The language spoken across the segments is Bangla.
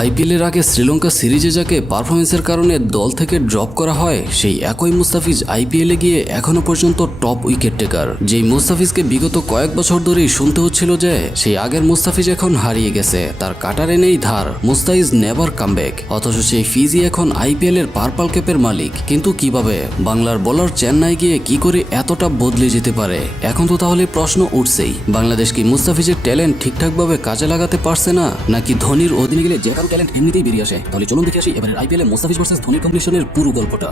আইপিএলের আগে শ্রীলঙ্কা সিরিজে যাকে পারফরমেন্সের কারণে দল থেকে ড্রপ করা হয়, সেই একই মুস্তাফিজ আইপিএলে গিয়ে এখনও পর্যন্ত টপ উইকেট টেকার যেই মুস্তাফিজকে বিগত কয়েক বছর ধরেই শুনতে হচ্ছিল যে, সেই আগের মুস্তাফিজ এখন হারিয়ে গেছে, তার কাটারে নেই ধার। মুস্তাইজ নেভার কামব্যাক অথচ সেই ফিজি এখন আইপিএল এর পার্পাল ক্যাপের মালিক। কিন্তু কীভাবে? বাংলার বোলার চেন্নাই গিয়ে কি করে এতটা বদলে যেতে পারে? এখন তো তাহলে প্রশ্ন উঠছেই। বাংলাদেশ কি মুস্তাফিজের ট্যালেন্ট ঠিকঠাকভাবে কাজে লাগাতে পারছে না? নাকি ধোনির অধীনে গেলে যে কারও ট্যালেন্ট এমনিতেই বেরিয়ে আসে। তাহলে চলুন দেখে আসি, এবারের আইপিএলে মোস্তাফিজ ভার্সেস ধোনির কম্পিটিশনের পুরো গল্পটা।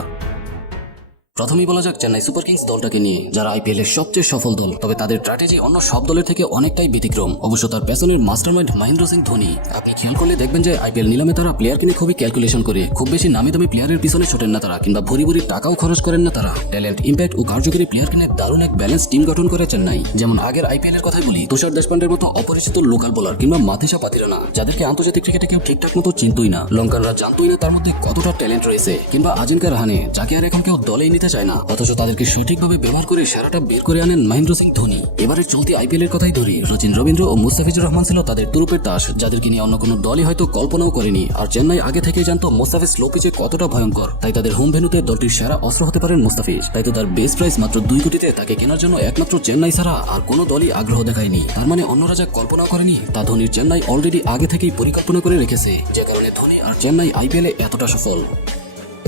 প্রথমেই বলা যাক চেন্নাই সুপার কিংস দলটাকে নিয়ে, যারা আইপিএল এর সবচেয়ে সফল দল। তবে তাদের স্ট্র্যাটেজি অন্য সব দলের থেকে অনেকটাই ব্যতিক্রম। অবশ্য তার পেছনের মাস্টারমাইন্ড মহেন্দ্র সিং ধোনি। আপনি খেয়াল করলে দেখবেন যে আইপিএল নিলামে তারা প্লেয়ার কিনে খুবই ক্যালকুলেশন করে। খুব বেশি নামি দামি প্লেয়ারের পিছনে ছোটেন না তারা, কিংবা ভরি ভরি টাকাও খরচ করেন না তারা। ট্যালেন্ট ইম্প্যাক্ট ও কার্যকরী প্লেয়ার কিনে দারুণ এক ব্যালেন্স টিম গঠন করে চেন্নাই। যেমন আগের আইপিএল এর কথাই বলি, তুষার দেশপান্ডের মতো অপরিচিত লোকাল বোলার কিংবা মাথিসা পাতিরানা যাদেরকে আন্তর্জাতিক ক্রিকেটে কেউ ঠিকঠাক মতো চিনতই না। লঙ্কানরা জানতই না তার মধ্যে কতটা ট্যালেন্ট রয়েছে, কিংবা আজিনকা রাহানে, যাকে আর এখন কেউ দলেই নিতে চায় না। অথচ তাদেরকে সঠিকভাবে ব্যবহার করে সারাটা বের করে আনেন মহেন্দ্র সিং ধোনি। এবারে চলতি আইপিএল এর কথাই ধরি। রচিন রবীন্দ্র ও মুস্তাফিজুর রহমান ছিল তাদের তুরুপের তাস, যাদেরকে নিয়ে অন্য কোনো দলই হয়তো কল্পনাও করেনি। আর চেন্নাই আগে থেকেই জানতো মুস্তাফিজ স্লো পিচে কতটা ভয়ঙ্কর। তাই তাদের হোম ভেনুতে দলটির সেরা অস্ত্র হতে পারেন মুস্তাফিজ। তাই তো তার বেস্ট প্রাইস মাত্র দুই কোটিতে তাকে কেনার জন্য একমাত্র চেন্নাই ছাড়া আর কোনো দলই আগ্রহ দেখায়নি। তার মানে অন্যরা যা কল্পনা করেনি। তা ধোনির চেন্নাই অলরেডি আগে থেকেই পরিকল্পনা করে রেখেছে। যে কারণে ধোনি আর চেন্নাই আইপিএলে এতটা সফল।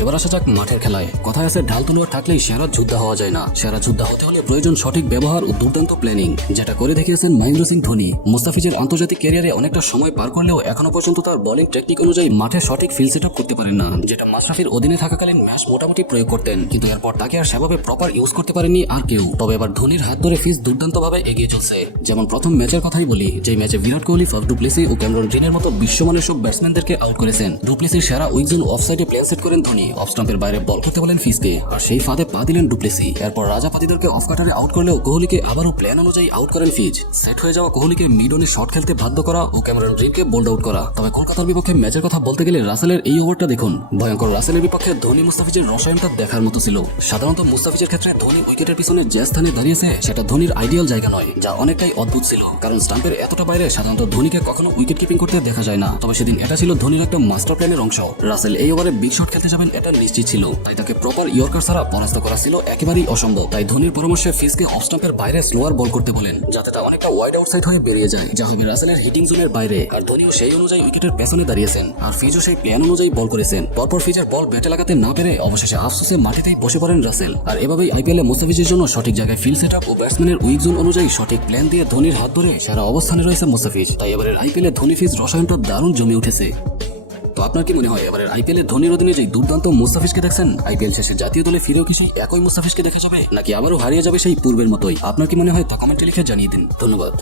এবার আসা যাক মাঠের খেলায়। কথায় আছে, ঢাল তলোয়ার থাকলেই সেরা যোদ্ধা হওয়া যায় না। সেরা যোদ্ধা হতে হলে প্রয়োজন সঠিক ব্যবহার ও দুর্দান্ত প্ল্যানিং যেটা করে দেখিয়েছেন মহেন্দ্র সিং ধোনি। মুস্তাফিজের আন্তর্জাতিক ক্যারিয়ারে অনেকটা সময় পার করলেও এখনও পর্যন্ত তার বোলিং টেকনিক অনুযায়ী মাঠে সঠিক ফিল সেট করতে পারেন না, যেটা মাশরাফির অধীনে থাকাকালীন ম্যাচ মোটামুটি প্রয়োগ করতেন। কিন্তু এরপর তাকে আর সেভাবে প্রপার ইউজ করতে পারেনি আর কেউ। তবে এবার ধোনির হাত ধরে ফিজ দুর্দান্তভাবে এগিয়ে চলছে। যেমন প্রথম ম্যাচের কথাই বলি যে ম্যাচে Virat Kohli Faf du Plessis ও ক্যামেরন গ্রিনের মতো বিশ্বমানের সব ব্যাটসম্যানদেরকে আউট করেছেন। ডুপ্লেসির সেরা উইকজন অফসাইডে প্লেন সেট করেন ধোনি। অফ স্টাম্পের বাইরে বল করতে বলেন ফিজকে। আর সেই ফাঁদে পা দিলেন ডুপ্লেসি। এরপর রাজা পাতিদেরকে অফ কাটারে আউট করলেও কোহলিকে আবারও প্ল্যান অনুযায়ী আউট করেন ফিজ। সেট হয়ে যাওয়া কোহলিকে মিড অনে শট খেলতে বাধ্য করা ও ক্যামেরন গ্রিনকে বোল্ড আউট করা। তবে কলকাতার বিপক্ষে ম্যাচের কথা বলতে গেলে রাসেলের এই ওভারটা দেখুন। ভয়ঙ্কর রাসেলের বিপক্ষে ধোনি মুস্তাফিজের রসায়নটা দেখার মতো ছিল। সাধারণত মুস্তাফিজের ক্ষেত্রে ধোনি উইকেটের পিছনে যে স্থানে দাঁড়িয়েছে, সেটা ধোনির আইডিয়াল জায়গা নয়, যা অনেকটাই অদ্ভুত ছিল। কারণ স্টাম্পের এতটা বাইরে সাধারণত ধোনিকে কখনো উইকেট কিপিং করতে দেখা যায় না। তবে সেদিন এটা ছিল ধোনির একটা মাস্টার প্ল্যানের অংশ। রাসেল এই ওভারে বিগ শট খেলতে যাবেন এটা নিশ্চিত ছিল। তাই তাকে প্রপার ইয়র্কার ছাড়া পরাস্ত করা ছিল একেবারেই অসম্ভব। তাই ধোনির পরামর্শে ফিসকে অফ স্টাম্পের বাইরে স্লোয়ার বল করতে বলেন, যাতে তা অনেকটা ওয়াইড আউটসাইড হয়ে বেরিয়ে যায়। যা হবে রাসেলের হিটিং জোনের বাইরে, আর ধোনিও সেই অনুযায়ী উইকেটের পেছনে দাঁড়িয়েছেন। আর ফিজও সেই প্ল্যান অনুযায়ী বল করেছেন। পরপর ফিজের বল ব্যাটে লাগাতে না পেরে অবশেষে আফসোসে মাটিতেই বসে পড়েন রাসেল। আর এভাবেই আইপিএলে মুস্তাফিজের জন্য সঠিক জায়গায় ফিল্ড সেট আপ ও ব্যাটসম্যানের উইক জোন অনুযায়ী সঠিক প্ল্যান দিয়ে ধোনির হাত ধরে সেরা অবস্থানে রয়েছে মুস্তাফিজ। তাই এবারের আইপিএলে ধোনি ফিজ রসায়নটা দারুণ জমে উঠেছে। আপনার কি মনে হয়? এবারের আইপিএল এর ধোনির অধীনে যে দুর্দান্ত মুস্তাফিজকে দেখছেন, আইপিএল শেষে জাতীয় দলে ফিরেও কি সেই একই মুস্তাফিজকে দেখা যাবে? নাকি আবারও হারিয়ে যাবে সেই পূর্বের মতোই? আপনার কি মনে হয়? তা কমেন্টে লিখে জানিয়ে দিন। ধন্যবাদ।